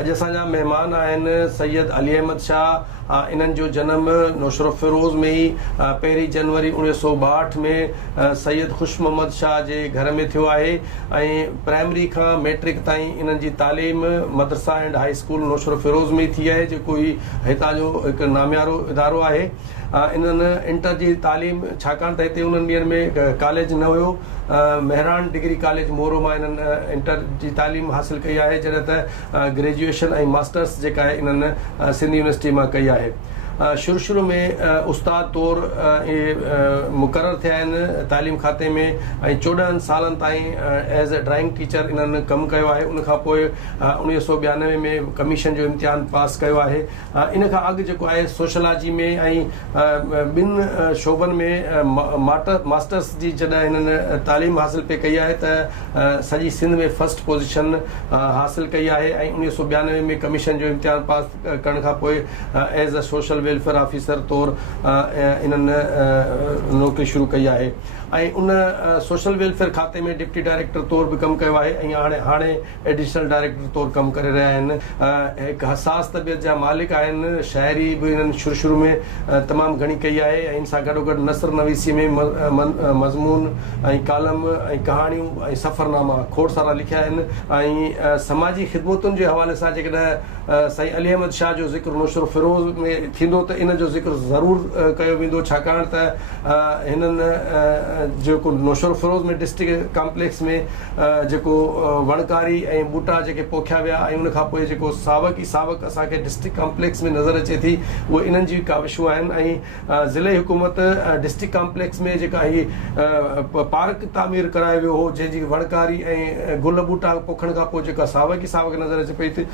अॼु असांजा महिमान आहिनि सैयद अली अहमद शाह। इन्हनि जो जनमु नौशरो फिरोज़ में ई 1 जनवरी 1962 में सैयद खुश मोहम्मद शाह जे घर में थियो आहे ऐं प्राइमरी खां मैट्रिक ताईं इन्हनि जी तालीम मदरसा एंड हाई स्कूल नौशरो फिरोज़ में ई थी आहे, जेको ही हितां जो हिकु नामियारो इदारो आहे। इन्हनि इंटर जी तालीम छाकाणि त हिते उन्हनि ॾींहंनि में कॉलेज न हुयो, मेहरान डिग्री कॉलेज मोरो मां इन्हनि इंटर जी तालीम हासिलु कई आहे, जॾहिं त ग्रेजुएशन ऐं मास्टर्स जेका आहे इन्हनि सिंध यूनिवर्सिटी मां कई आहे। शुरू में उस्ताद तौर मुक़ररु थिया आहिनि तालीम खाते में ऐं 14 सालनि ताईं एज़ अ ड्राइंग टीचर इन्हनि कमु कयो आहे। उनखां पोइ 1992 में कमीशन जो इम्तिहान पास कयो आहे। इन खां अॻु जेको आहे सोशलॉजी में ऐं ॿिनि शोबनि में मास्टर्स जी जॾहिं हिननि तालीम हासिलु पे कई आहे त सॼी सिंध में फर्स्ट पोज़ीशन हासिलु कई आहे ऐं 1992 में कमीशन जो इम्तिहान पास करण खां पोइ as a social welfare officer तौर इन्हनि नौकरी शुरू कई आहे ऐं उन सोशल वेलफेयर खाते में डिप्टी डायरेक्टर तौर बि कमु कयो आहे ऐं हाणे एडिशनल डायरेक्टर तौर कमु करे रहिया आहिनि। हिकु हसास तबियत जा मालिक आहिनि। शाइरी बि इन्हनि शुरू में तमामु घणी कई आहे ऐं इन सां गॾोगॾु नसर नवीसी में मज़मून ऐं कालम ऐं कहाणियूं ऐं सफ़रनामा खोड़ सारा लिखिया आहिनि ऐं समाजी ख़िदमतुनि जे हवाले सां जेकॾहिं साईं अली अहमद शाह जो ज़िक्र नौशरो फिरोज़ में थींदो त इन जो ज़िक्र ज़रूरु कयो वेंदो, छाकाणि त हिननि जेको नौशरो फिरोज़ में डिस्ट्रिक्ट कॉम्प्लेक्स में जेको वणकारी ऐं ॿूटा जेके पोखिया विया ऐं उनखां पोइ जेको सावक ई सावक असांखे डिस्ट्रिक्ट कॉम्प्लेक्स में नज़र अचे थी, उहे इन्हनि जी काविशूं आहिनि। ऐं ज़िले हुकूमत डिस्ट्रिक्ट कॉम्प्लेक्स में जेका ही पार्क तामीर करायो वियो हो, जंहिंजी वणकारी ऐं गुल ॿूटा पोखण खां पोइ जेका सावक ई सावक नज़र अचे पई थी,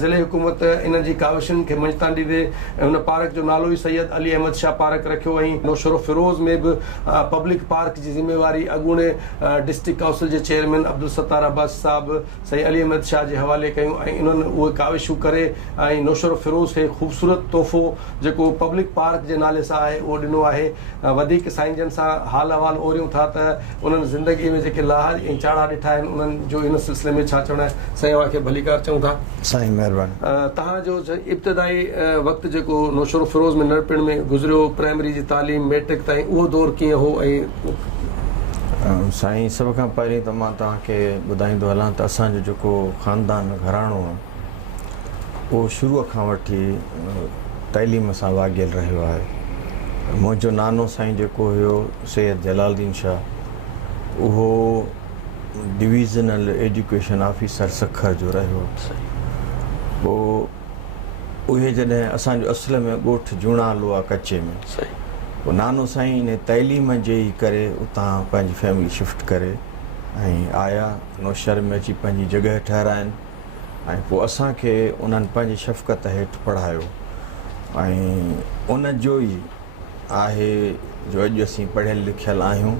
ज़िले हुकूमत इन्हनि जी काविशुनि खे मंजतान ॾींदे हुन पार्क जो नालो ई सैयद अली अहमद शाह पार्क रखियो ऐं नौशरो फिरोज़ में बि पब्लिक पार्क जी ज़िम्मेवारी अॻूणे डिस्ट्रिक्ट काउंसिल जे चेयरमैन अब्दुल सत्तार अब्बास साहब साईं अली अहमद शाह जे हवाले कयूं ऐं इन्हनि उहे काविशूं करे ऐं नौशरो फिरोज़ खे ख़ूबसूरत तोहफ़ो जेको पब्लिक पार्क जे नाले सां आहे उहो ॾिनो आहे। वधीक साईं जन सां हाल अहवाल ओरियूं था त उन्हनि ज़िंदगीअ में जेके लाहा ऐं चाढ़ा ॾिठा आहिनि उन्हनि जो इन सिलसिले में छा चवणु आहे, साईं वाह खे भलीकार चऊं था। साईं महिरबानी। तव्हांजो इब्तिदाई वक़्तु जेको नौशरो फिरोज़ में नंढपिण में गुज़रियो, प्राइमरी जी तालीम मैट्रिक ताईं, उहो दौर कीअं हो? ऐं साईं सभ खां पहिरीं त मां तव्हांखे ॿुधाईंदो हलां त असांजो जेको ख़ानदान घराणो आहे उहो शुरूअ खां वठी तइलीम सां वाॻियल रहियो आहे। मुंहिंजो नानो साईं जेको हुयो सैयद जलालुद्दीन शाह, उहो डिवीज़नल एजुकेशन ऑफिसर सखर जो रहियो। पोइ उहे जॾहिं असांजो असुल में ॻोठु जुणालो आहे कचे में, पोइ नानो साईं इन तइलीम जे ई करे उतां पंहिंजी फैमिली शिफ्ट करे ऐं आया नौशहर में अची पंहिंजी जॻह ठाहिराइनि ऐं पोइ असांखे उन्हनि पंहिंजी शफ़क़त हेठि पढ़ायो ऐं उन जो ई आहे जो अॼु असीं पढ़ियल लिखियल आहियूं,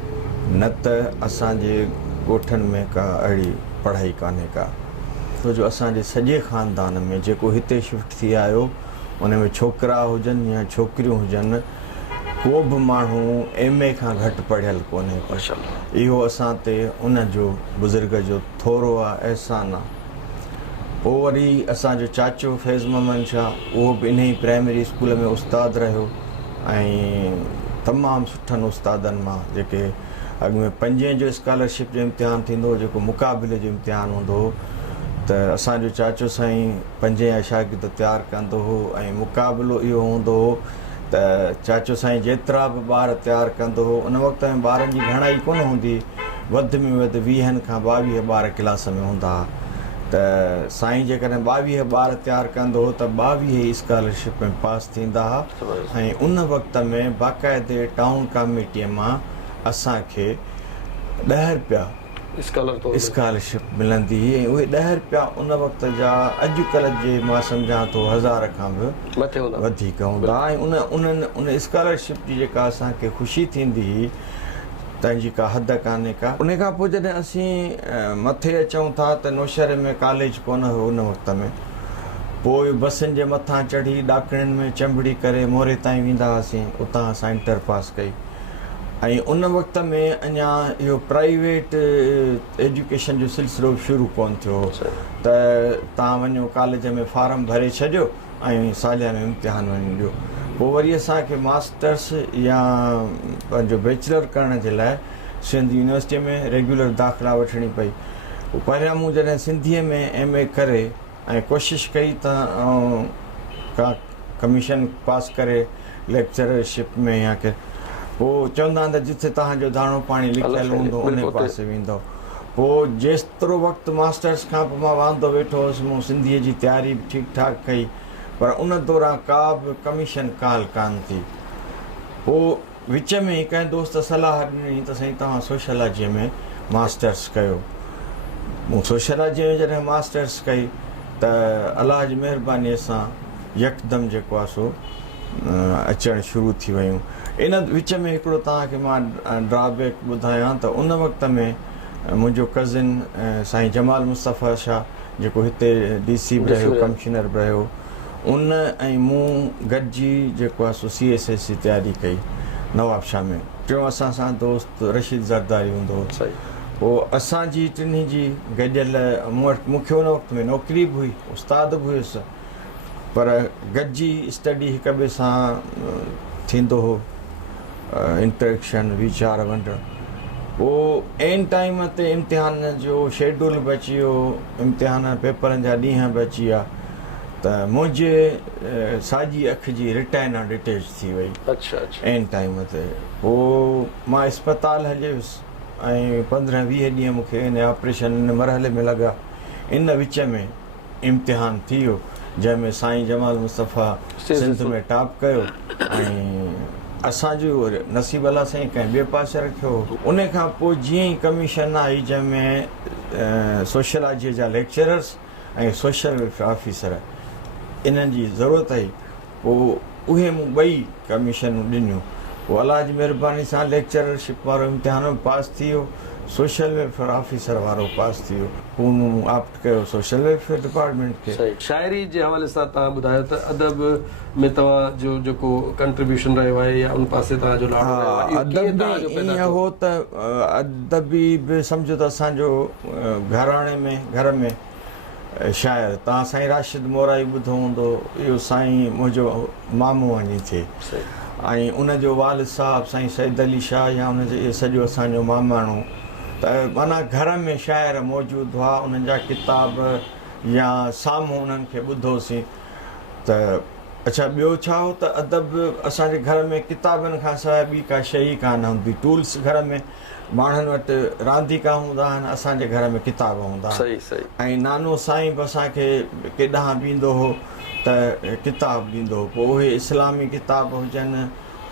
न त असांजे ॻोठनि में का अहिड़ी पढ़ाई कान्हे का। छो जो असांजे सॼे ख़ानदान में जेको हिते शिफ्ट थी आयो उन में छोकिरा हुजनि या छोकिरियूं हुजनि, को बि माण्हू MA खां घटि पढ़ियल कोन्हे। इहो असां ते उन जो बुज़ुर्ग जो थोरो आहे अहसान आहे। पोइ वरी असांजो चाचो फैज़ मोहम्मद शाह, उहो बि इन ई प्राइमरी स्कूल में उस्तादु रहियो ऐं तमामु सुठनि उस्तादनि मां जेके अॻु में 5 जो स्कॉलरशिप जो इम्तिहान थींदो हो, जेको मुक़ाबिले जो इम्तिहान हूंदो हो, त असांजो चाचो साईं 5 जा शागिर्द तयारु कंदो हो ऐं मुक़ाबिलो इहो हूंदो हो त चाचो साईं जेतिरा बि ॿार तयारु कंदो हो, उन वक़्त में ॿारनि जी घणाई कोन हूंदी, वधि में वधि 20 खां 22 ॿार क्लास में हूंदा हुआ। त साईं जेकॾहिं 22 ॿार तयारु कंदो हो त 22 स्कॉलरशिप में पास थींदा हुआ ऐं उन वक़्त में बाक़ाइदे टाउन कमेटीअ मां असांखे 10 रुपया स्कॉलरशिप मिलंदी हुई ऐं उहे 10 रुपया उन वक़्त जा अॼुकल्ह जे मां सम्झां थो 1000 खां बि वधीक हूंदा ऐं उन स्कॉलरशिप जी जेका असांखे ख़ुशी थींदी हुई तंहिंजी का हद कान्हे का। उन खां पोइ जॾहिं असीं मथे अचूं था त नौशहर में कॉलेज कोन हुयो उन वक़्त में, पोइ बसियुनि जे मथां चढ़ी ॾाकणियुनि में चंबड़ी करे मोरे ताईं वेंदा हुआसीं, उतां असां इंटर पास कई। ऐं उन वक़्त में अञा इहो प्राइवेट एजुकेशन जो सिलसिलो शुरू कोन थियो त तव्हां वञो कॉलेज में फार्म भरे छॾियो ऐं सालियानो इम्तिहान वञी ॾियो। पोइ वरी असांखे मास्टर्स या पंहिंजो बैचलर करण जे लाइ सिंध यूनिवर्सिटी में रेगुलर दाख़िला वठणी पई। पहिरियां मूं जॾहिं सिंधीअ में MA करे ऐं कोशिशि कई त का कमीशन पास करे लेक्चरशिप में या के पोइ चवंदा आहिनि त जिथे तव्हांजो दाणो पाणी लिखियलु हूंदो उन पासे वेंदो। पोइ जेतिरो वक़्तु मास्टर्स खां पोइ मां वांदो वेठो हुउसि, मूं सिंधीअ जी तयारी बि ठीकु ठाक कई, पर उन दौरान का बि कमीशन काल कान थी। पोइ विच में ई कंहिं दोस्त सलाह ॾिनी त साईं तव्हां सोशलॉजीअ में मास्टर्स कयो। मूं सोशलॉजीअ में जॾहिं मास्टर्स कई त अलाह जी महिरबानीअ सां यकदमि जेको आहे सो अचणु शुरू थी वियूं। इन विच में हिकिड़ो तव्हांखे मां ड्रॉबैक ॿुधायां त उन वक़्त में मुंहिंजो कज़िन साईं जमाल मुस्तफ़ा शाह जेको हिते DC बि रहियो, कमिश्नर बि रहियो, उन ऐं मूं गॾिजी जेको आहे सो CSS जी तयारी कई नवाबशाह में। टियों असां सां दोस्त रशीद ज़रदारी हूंदो हो। पोइ असांजी टिनी जी गॾियल मूंखे उन वक़्त में नौकिरी बि हुई, उस्ताद बि हुयुसि, पर गॾिजी स्टडी हिक ॿिए सां थींदो हो, इंटरेक्शन, वीचार वंडणु। पोइ एन टाइम ते इम्तिहान जो शेड्यूल बि अची वियो, इम्तिहान पेपरनि जा ॾींहं बि अची विया त मुंहिंजे साॼी अखि जी रिटाइना डिटेच थी वई। एन टाइम ते पोइ मां अस्पताल हली वियुसि ऐं 15-20 ॾींहं मूंखे इन ऑपरेशन मरहले में लॻा। इन विच में इम्तिहान थी वियो जंहिंमें साईं जमाल मुस्तफ़ा सिंध में टॉप कयो ऐं असांजो नसीब अला साईं कंहिं ॿिए पासे रखियो। उन खां पोइ जीअं ई कमीशन आई जंहिंमें सोशलॉजीअ जा लेक्चरर्स ऐं सोशल वेलफेयर ऑफिसर इन्हनि जी ज़रूरत आई, पोइ उहे मूं ॿई कमीशनूं ॾिनियूं। पोइ अलाह जी महिरबानी सां लेक्चरशिप वारो इम्तिहान बि पास थी वियो, सोशल वेलफेयर ऑफिसर वारो पास थी वियो। पोइ मूं ऑप्ट कयो सोशल वेलफेयर डिपार्टमेंट खे। शाइरी जे हवाले सां तव्हां ॿुधायो त अदब में तव्हांजो जेको कंट्रीब्यूशन रहियो आहे या उन पासे तव्हांजो लाड़ो रहियो आहे, ईअं हो त अदबी बि सम्झो त असांजो घर में शाइर तव्हां साईं राशिद मोराई ॿुधो हूंदो, इहो साईं मुंहिंजो मामो वञी थिए, ऐं उनजो वालिद साहिबु साईं सैद अली शाह या उनजो इहो सॼो असांजो मामाणो, त माना घर में शाइर मौजूदु हुआ, उन्हनि जा किताब या साम्हूं उन्हनि खे ॿुधोसीं। त अच्छा ॿियो छा हो त अदब असांजे घर में किताबनि खां सवाइ ॿी का शइ कान हूंदी। टूल्स घर में माण्हुनि वटि रांदीका हूंदा आहिनि, असांजे घर में किताब हूंदा आहिनि। ऐं नानो साईं बि असांखे केॾांहुं ॾींदो हो त किताब ॾींदो हो। पोइ उहे इस्लामी किताब हुजनि,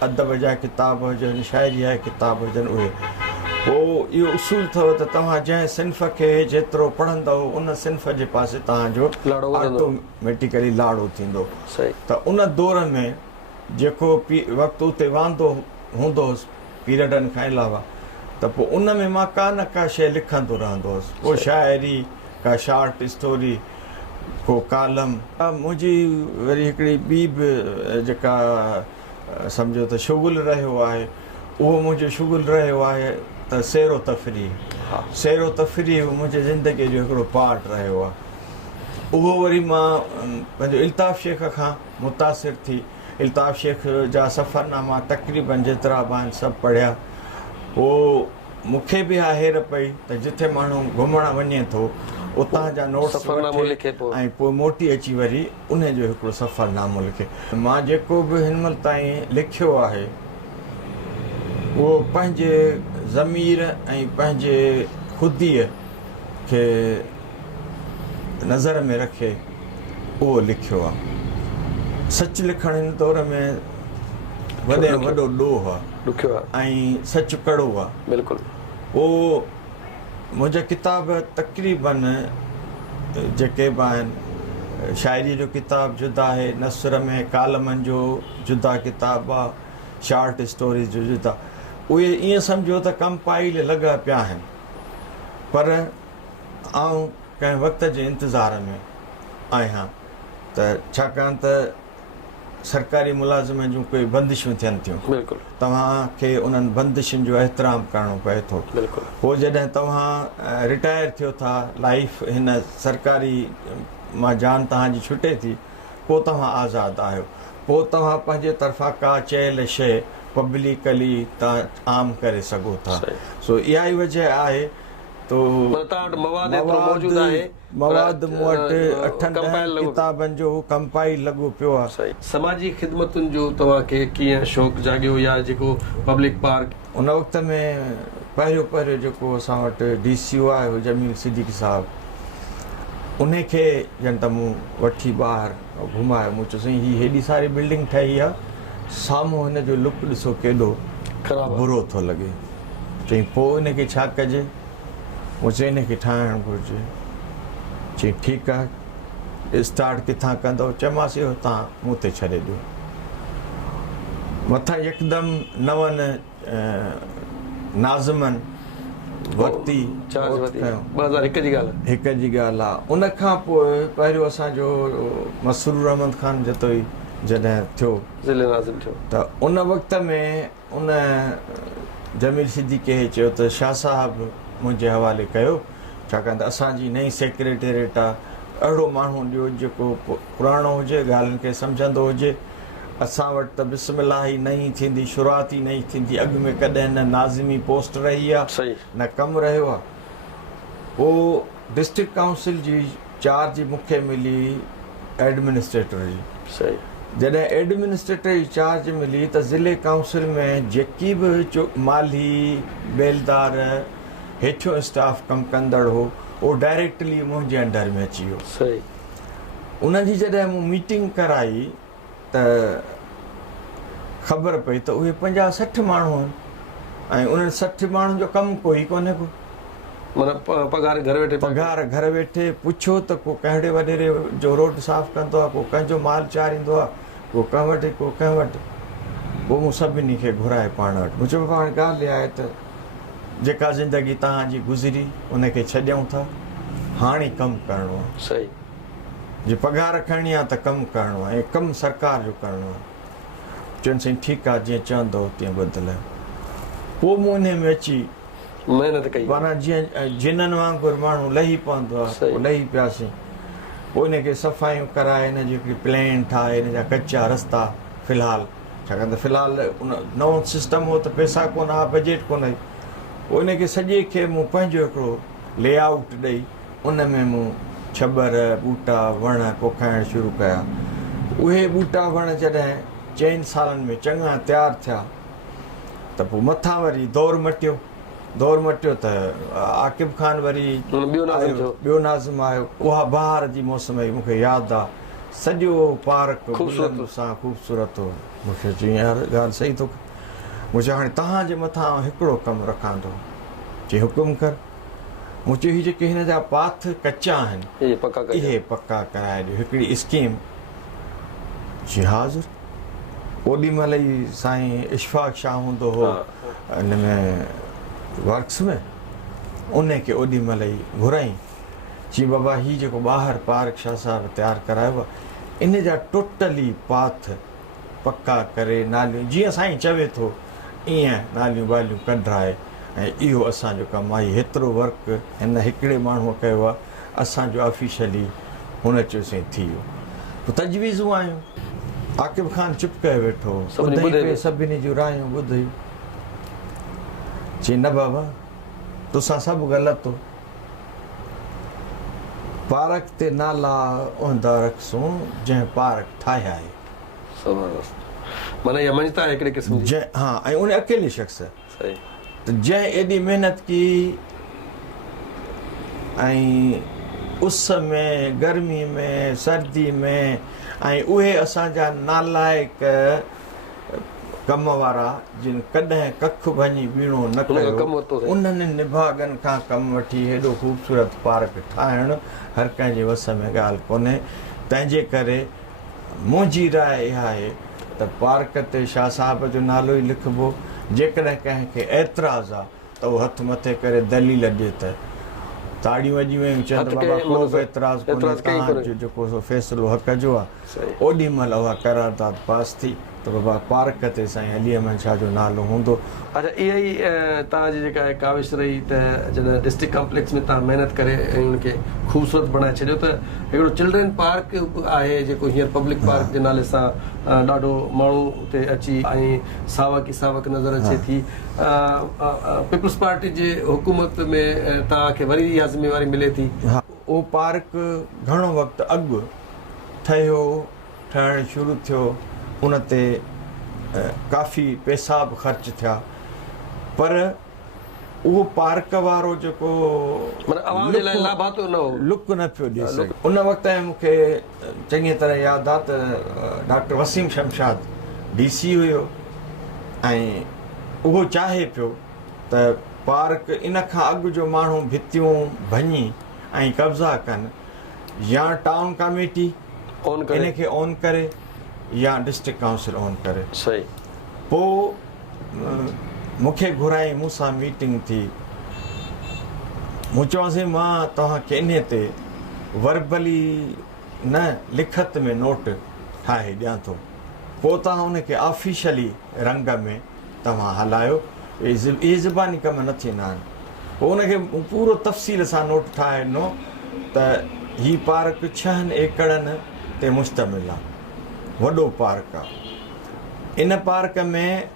अदब जा किताब हुजनि, शाइरी जा किताब हुजनि, उहे पोइ इहो उसूल अथव त तव्हां जंहिं सिन्फ़ खे जेतिरो पढ़ंदव उन सिन्फ़ जे पासे तव्हांजो ऑटोमेटिकली लाड़ो थींदो। त उन दौर में जेको वक़्तु उते वांदो हूंदो हुउसि पीरियडनि खां अलावा, त पोइ उन में मां का न का शइ लिखंदो रहंदो हुउसि। पोइ शाइरी, का शॉर्ट स्टोरी, को कालम। मुंहिंजी वरी हिकिड़ी ॿी बि जेका सम्झो त शुगुल रहियो आहे, उहो मुंहिंजो शुगुल रहियो आहे त सैरो तफ़री मुंहिंजे ज़िंदगीअ जो हिकिड़ो पार्ट रहियो आहे। उहो वरी मां पंहिंजो इल्ताफ़ शेख खां मुतासिर थी इल्ताफ़ शेख जा सफ़रनामा तक़रीबन जेतिरा बि आहिनि सभु पढ़िया। पोइ मूंखे बि हेर पई त जिथे माण्हू घुमणु वञे थो उतां जा नोट्स लिखे ऐं पोइ मोटी अची वरी उनजो हिकिड़ो सफ़रनामो लिखे। मां जेको बि हिन महिल ताईं लिखियो आहे उहो पंहिंजे ज़मीर ऐं पंहिंजे ख़ुदीअ खे नज़र में रखे उहो लिखियो आहे। सच लिखण हिन दौर में वॾो ॾोह आहे ऐं सच कड़ो आहे बिल्कुलु। पोइ मुंहिंजा किताब तक़रीबन जेके बि आहिनि, शाइरी जो किताब जुदा आहे, नसर में कालमनि जो जुदा किताब आहे, शॉर्ट स्टोरीज़ जो जुदा, उहे ईअं सम्झो त कंपाइल लॻा पिया आहिनि। पर आउं कंहिं वक़्त जे इंतज़ार में आहियां त छाकाणि त सरकारी मुलाज़िम जूं कोई बंदिशूं थियनि थियूं, बिल्कुलु तव्हांखे उन्हनि बंदिशुनि जो एहतराम करणो पए थो। बिल्कुलु पोइ जॾहिं तव्हां रिटायर थियो था, लाइफ हिन सरकारी मां जान तव्हांजी छुटे थी, पोइ तव्हां आज़ादु आहियो। पोइ तव्हां पंहिंजे तरफ़ां का चयल शइ पब्लिकली तव्हां आम करे सघो था। सो इहा ई वजह आहे। तो मवाद मूं वटि 8-10 किताबनि जो कंपाइल लॻो पियो आहे। समाजी ख़िदमतुनि जो तव्हांखे कीअं शौक़ु जाॻियो या जेको पब्लिक पार्क उन वक़्त में पहिरियों जेको असां वटि DCO आयो जमील सिद्दीकी साहिबु, उनखे ॼण त मूं वठी ॿाहिरि घुमायो। मूं चयोसीं हीअ हेॾी सारी बिल्डिंग ठही आहे, साम्हूं हिन जो लुक ॾिसो केॾो बुरो थो लॻे। चई पोइ हिनखे छा कजे? मूं चई हिनखे ठाहिणु घुरिजे। चई ठीकु आहे, स्टार्ट किथां कंदो? चयोमांसि इहो तव्हां मूं ते छॾे ॾियो। मथां यकदमि नवनि नाज़िमनि वरिती। 2001 जी ॻाल्हि आहे। उन खां पोइ पहिरियों असांजो मसरूर अहमद ख़ान जतोई जॾहिं थियो ज़िले नाज़िम थियो, त उन वक़्त में उन जमील सिद्दीकीअ चयो त शाह साहिबु मुंहिंजे हवाले कयो, छाकाणि त असांजी नई सेक्रेटेरिएट आहे, अहिड़ो माण्हू ॾियो जेको पुराणो हुजे, ॻाल्हियुनि खे सम्झंदो हुजे। असां वटि त बिस्मिल्लाह ई नई थींदी, शुरूआत ई नई थींदी। अॻु में कॾहिं न नाज़िमी पोस्ट रही आहे, न कमु रहियो आहे। पोइ डिस्ट्रिक्ट काउंसिल जी चार्ज मूंखे मिली एडमिनिस्ट्रेटर जी। जॾहिं एडमिनिस्ट्रेटर जी चार्ज मिली त ज़िले काउंसिल में जेकी बि माली बेलदार हेठियों स्टाफ कमु कंदड़ हो, उहो डायरेक्टली मुंहिंजे अंडर में अची वियो। उनजी जॾहिं मूं मीटिंग कराई त ख़बर पई त उहे 50-60 माण्हू आहिनि ऐं उन्हनि 60 माण्हुनि जो कमु कोई कोन्हे को। पगार घर वेठे पुछो त को कहिड़े वॾेरे जो रोड साफ़ कंदो आहे, को कंहिंजो माल चारींदो आहे, को कंहिं वटि को कंहिं वटि। पोइ मूं सभिनी खे घुराए पाण वटि। मूं चयो पाण ॻाल्हि आहे त जेका ज़िंदगी तव्हांजी गुज़री उनखे छॾियूं था, हाणे कमु करिणो आहे। सही, जे पघार खणणी आहे त कमु करिणो आहे ऐं कमु सरकार जो करिणो आहे। चवनि साईं ठीकु आहे, जीअं चवंदो तीअं बदिलायो। पोइ मूं इन में अची महिनत कई, माना जीअं जिननि वांगुरु माण्हू लही पवंदो आहे, लही पियासीं। पोइ हिनखे सफ़ाइयूं कराए, हिन जी हिकिड़ी प्लेन ठाहे, हिन जा कचा रस्ता फ़िलहालु, छाकाणि त फ़िलहालु उन नओं सिस्टम हो त पैसा कोन हुआ, बजट कोन हुई। पोइ हिनखे सॼे खे मूं पंहिंजो हिकिड़ो लेआउट ॾेई उन में मूं छबर ॿूटा वण पोखाइणु शुरू कया। उहे ॿूटा वण जॾहिं 4 सालनि में चङा तयारु थिया त पोइ मथां वरी दौर मटियो त आकिब ख़ान वरी ॿियो नाज़िम आयो। उहा बहार जी मौसम हुई, मूंखे यादि आहे। सॼो पार्क सां ख़ूबसूरत हो। मूंखे चई यार ॻाल्हि सही थो। मूं चयो हाणे तव्हांजे मथां हिकिड़ो कमु रखां थो। चई हुकुम कर। मूं चयो हीअ जेके हिन जा पाथ कचा आहिनि, इहे पका कराए ॾियो, हिकिड़ी स्कीम। जी हाज़िर। ओॾी महिल ई साईं इशफ़ाक़ शाह हूंदो हो हिन में वर्क्स में, उनखे ओॾी महिल ई घुराई। जी बाबा हीअ जेको ॿाहिरि पार्क शाह साहिबु तयारु करायो आहे, इन जा टोटली पाथ पका करे नालियूं जीअं साईं चवे थो ईअं नालियूं वालियूं कढाए, ऐं इहो असांजो कमु आहे। हेतिरो वर्क हिन हिकिड़े माण्हूअ कयो आहे, असांजो ऑफिशियली हुन चयो साईं थी वियो। पोइ तजवीज़ूं आयूं। आकिब ख़ान चुप कयो वेठो, सभिनी जूं रायूं ॿुधई। चई न बाबा, तोसां सभु ग़लति हो। पार्क ते नाला उहंदा रखसूं जंहिं पार्क ठाहिया आहे। माना इहा मञता है हिकिड़े क़िस्म जी। हाँ, ऐं उन अकेले शख़्स त जंहिं एॾी महिनत की, ऐं उस में, गर्मी में, सर्दी में, ऐं उहे असांजा नालाइक कम वारा जिन कॾहिं कख भञी बीणो न कयो, उन्हनि निभागनि खां कमु वठी हेॾो ख़ूबसूरत पार्क ठाहिणु हर कंहिंजे वस में ॻाल्हि कोन्हे। तंहिंजे करे मुंहिंजी राय इहा आहे त पार्क ते शाह साहिब जो नालो ई लिखिबो। जेकॾहिं कंहिंखे एतिराज़ु आहे त उहो हथु मथे करे दलील ॾिए त ताड़ियूं वॼी वयूं, चवनि बाबा को बि एतिराज़ कोन्हे, तव्हांजो जेको सो फ़ैसिलो हक़ जो आहे। ओॾी महिल उहा करारदाद पास थी त बाबा पार्क ते साईं अली अहमद शाह जो नालो हूंदो। अच्छा, इहा ई तव्हांजी जेका आहे काविश रही त जॾहिं डिस्ट्रिक्ट कॉम्प्लेक्स में तव्हां महिनत करे ऐं उनखे ख़ूबसूरत बणाए छॾियो, त हिकिड़ो चिल्ड्रन पार्क बि आहे जेको हींअर पब्लिक पार्क जे नाले सां ॾाढो माण्हू उते अची ऐं सावक ई सावक नज़र अचे थी। पीपल्स पार्टी जे हुकूमत में तव्हांखे वरी इहा ज़िम्मेवारी मिले थी। हा, उहो पार्क घणो वक़्तु अॻु ठहियो, ठहणु शुरू थियो, उन ते काफ़ी पैसा बि ख़र्च थिया, पर उहो पार्क वारो जेको लुक न पियो ॾेई सघे। उन वक़्तु मूंखे चङी तरह यादि आहे त डॉक्टर वसीम शमशाद DC हुयो ऐं उहो चाहे पियो त पार्क इन खां अॻु जो माण्हू भितियूं भञी ऐं कब्ज़ा कनि, या टाउन कमेटी इनखे ऑन करे या डिस्ट्रिक्ट काउंसिल ऑन करे। सही। पोइ मूंखे घुराई, मूंसां मीटिंग थी, मूं चयोसीं मां तव्हांखे इन ते वर्बली न लिखत में नोट ठाहे ॾियां थो, पोइ तव्हां उनखे ऑफिशियली रंग में तव्हां हलायो, इहे ज़बानी कम न थींदा आहिनि। पोइ उनखे पूरो तफ़सील सां नोट ठाहे ॾिनो त हीउ पार्क 6 एकड़नि ते मुश्तमिल आहे, वॾो पार्क आहे। इन पार्क में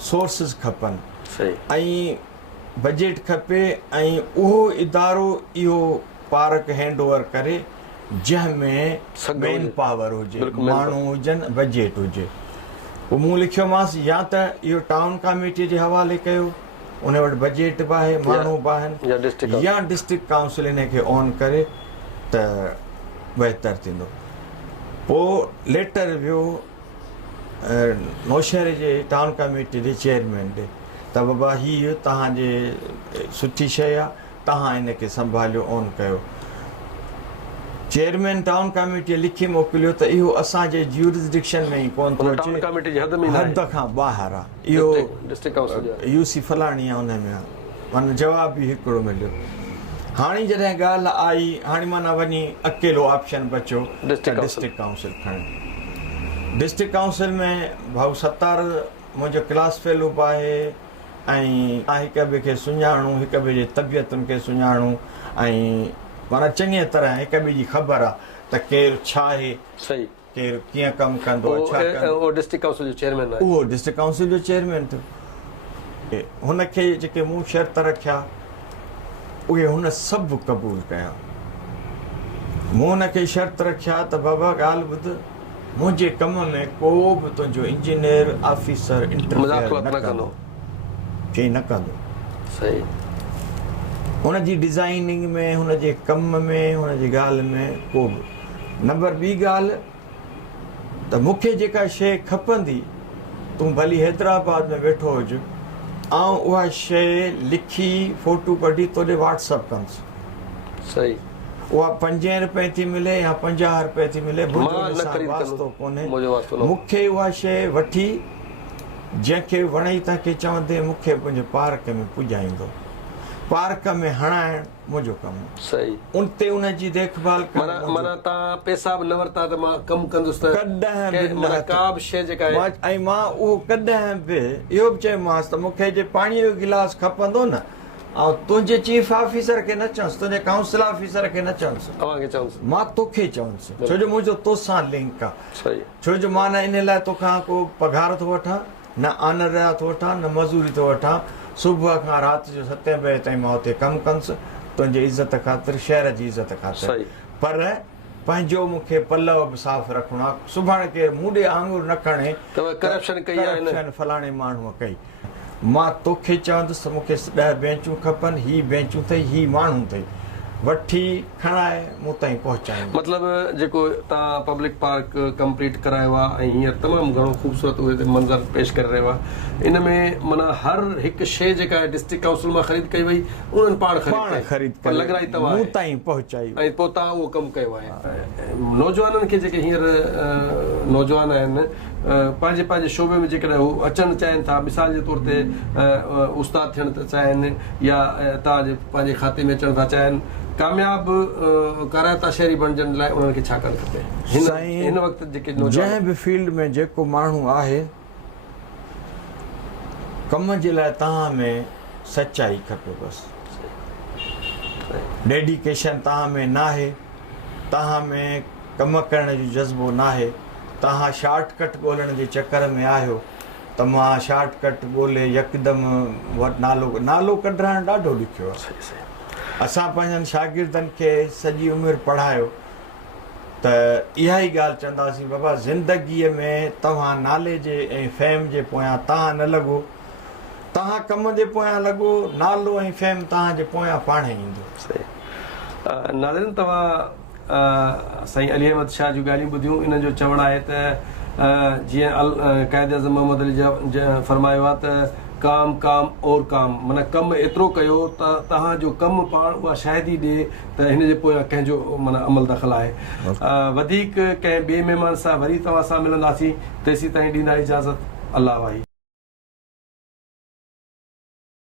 सोर्सिस खपनि ऐं बजट खपे, ऐं उहो इदारो इहो पार्क हैंड ओवर करे जंहिंमें मेन पावर हुजे, माण्हू हुजनि, बजट हुजे। पोइ मूं लिखियोमांसि या त इहो टाउन कमेटी जे हवाले कयो, उन वटि बजट बि आहे, माण्हू बि आहिनि, या डिस्ट्रिक्ट काउंसिल इनखे ऑन करे त बहितर थींदो। पोइ लेटर वियो नौशहर जे टाउन कमेटी जे चेयरमैन ॾे त बाबा हीअ तव्हांजे सुठी शइ आहे, तव्हां इनखे संभालियो, ऑन कयो। चेयरमैन टाउन कमेटीअ लिखी मोकिलियो त इहो असांजे ज्यूरिसडिक्शन में ई कोन थो अचे, हद खां ॿाहिरि आहे, इहो UC फलाणी आहे, उन में माना जवाब ई हिकिड़ो मिलियो। हाणे जॾहिं ॻाल्हि आई, हाणे माना वञी अकेलो ऑप्शन बचियो डिस्ट्रिक्ट काउंसिल खणणु। डिस्ट्रिक्ट काउंसिल में भाऊ सत्तार मुंहिंजो क्लास फेलो बि आहे, ऐं हिक ॿिए खे सुञाणूं, हिक ॿिए जे तबियतुनि खे सुञाणूं, ऐं माना चङी तरह हिक ॿिए जी ख़बर आहे त केरु छा आहे, केरु कीअं कमु कंदो, उहो डिस्ट्रिक्ट काउंसिल जो चेयरमैन आहे। उहो डिस्ट्रिक्ट काउंसिल जो चेयरमैन थियो। हुनखे जेके मूं शर्त रखिया उहे हुन सभु क़बूल कया। मूं हुनखे शर्त रखिया त बाबा ॻाल्हि ॿुध, मुंहिंजे कम में को बि तुंहिंजो इंजीनियर ऑफिसर इंटरफेयर न कंदो, चई न कंदो। सही। हुनजी डिज़ाइनिंग में, हुनजे कम में, हुनजी ॻाल्हि में को बि। नंबर ॿी ॻाल्हि त मूंखे जेका शइ खपंदी, तूं भली हैदराबाद में वेठो हुज, ऐं उहा शइ लिखी फोटो कढी तोॾे व्हाट्सअप कंदुसि। सही। उहा 5 रुपए थी मिले या 50 रुपए थी मिले, वास्तो कोन्हे, मूंखे उहा शइ वठी जंहिंखे वणे तंहिंखे चवंदे मूंखे पंहिंजे पार्क में पुॼाईंदो, पार्क में हणाइण मुंहिंजो कमु। सही। उन ते उनजी देखभाल माना तव्हां पैसा बि न वरिता त मां कमु कंदुसि, कॾहिं बि का बि शइ जेका आहे, ऐं मां उहो कॾहिं बि इहो बि चयोमांसि त मूंखे जे पाणीअ जो गिलास खपंदो न, ऐं तुंहिंजे चीफ ऑफिसर खे न चवंसि, तुंहिंजे काउंसिल ऑफिसर खे न चवंसि, मां तोखे चवंसि, छो जो मुंहिंजो तोसां लिंक आहे। छो जो मां न इन लाइ तोखां को पघार थो वठां, न आनरिया थो वठां, न मज़ूरी थो वठां। सुबुह खां राति जो 7 बजे ताईं मां हुते कमु कंदुसि, तुंहिंजी इज़त ख़ातिर, शहर जी इज़त ख़ातिर। पर पंहिंजो मूंखे पलव बि साफ़ रखणो आहे। सुभाणे केरु मूं ॾे आङुर न खणे करप्शन फलाणे माण्हूअ कई, मां तोखे चवंदुसि मूंखे 10 बेंचूं खपनि, ही बेंचूं अथई, ही माण्हू अथई, वठी खणाए मूं ताईं पहुचाए। मतिलबु जेको तव्हां पब्लिक पार्क कंप्लीट करायो आहे ऐं हींअर तमामु घणो ख़ूबसूरत उहे मंज़र पेश करे रहियो आहे, इन में माना हर हिकु शइ जेका आहे डिस्ट्रिक्ट काउंसिल मां ख़रीद कई वई, उन्हनि पाण ख़रीद पर लॻाई तव्हां मूं ताईं पहुचाई ऐं पोइ तव्हां उहो कमु कयो आहे। नौजवाननि खे जेके हींअर नौजवान आहिनि पंहिंजे पंहिंजे शोबे में जेकॾहिं हू अचणु चाहिनि था, मिसाल जे तौर ते उस्ताद थियणु था चाहिनि या तव्हांजे पंहिंजे खाते में अचणु था चाहिनि, कामयाब करायता शहरी बणजण लाइ उन्हनि खे छा करणु खपे? हिन वक़्तु जेके जंहिं बि फील्ड में जेको माण्हू आहे, कम जे लाइ तव्हां में सचाई खपे। बसि डेडिकेशन तव्हां में नाहे, तव्हां में कमु करण जो जज़्बो नाहे, तव्हां शॉर्टकट ॻोल्हण जे चकर में आहियो त मां शॉर्टकट ॻोल्हे यकदमि नालो कढाइणु ॾाढो ॾुखियो आहे। असां पंहिंजनि शागिर्दनि खे सॼी उमिरि पढ़ायो त इहा ई ॻाल्हि चवंदासीं, बाबा ज़िंदगीअ में तव्हां नाले जे ऐं फेम जे पोयां तव्हां न लॻो, तव्हां कम जे पोयां लॻो, नालो ऐं फेम तव्हांजे पोयां पाण ई ईंदो। नाज़रीन, तव्हां साईं अली अहमद शाह जूं ॻाल्हियूं ॿुधियूं। इन जो चवणु आहे त जीअं क़ाइद आज़म मोहम्मद अली फरमायो आहे त काम काम और काम, माना कमु एतिरो कयो त तव्हांजो कमु पाण उहा शाहिदी ॾिए त हिन जे पोयां कंहिंजो माना अमल दख़ल आहे। वधीक कंहिं ॿिए महिमान सां वरी तव्हां सां मिलंदासीं, तेसीं ताईं ॾींदा इजाज़त। अल्लाह वाही।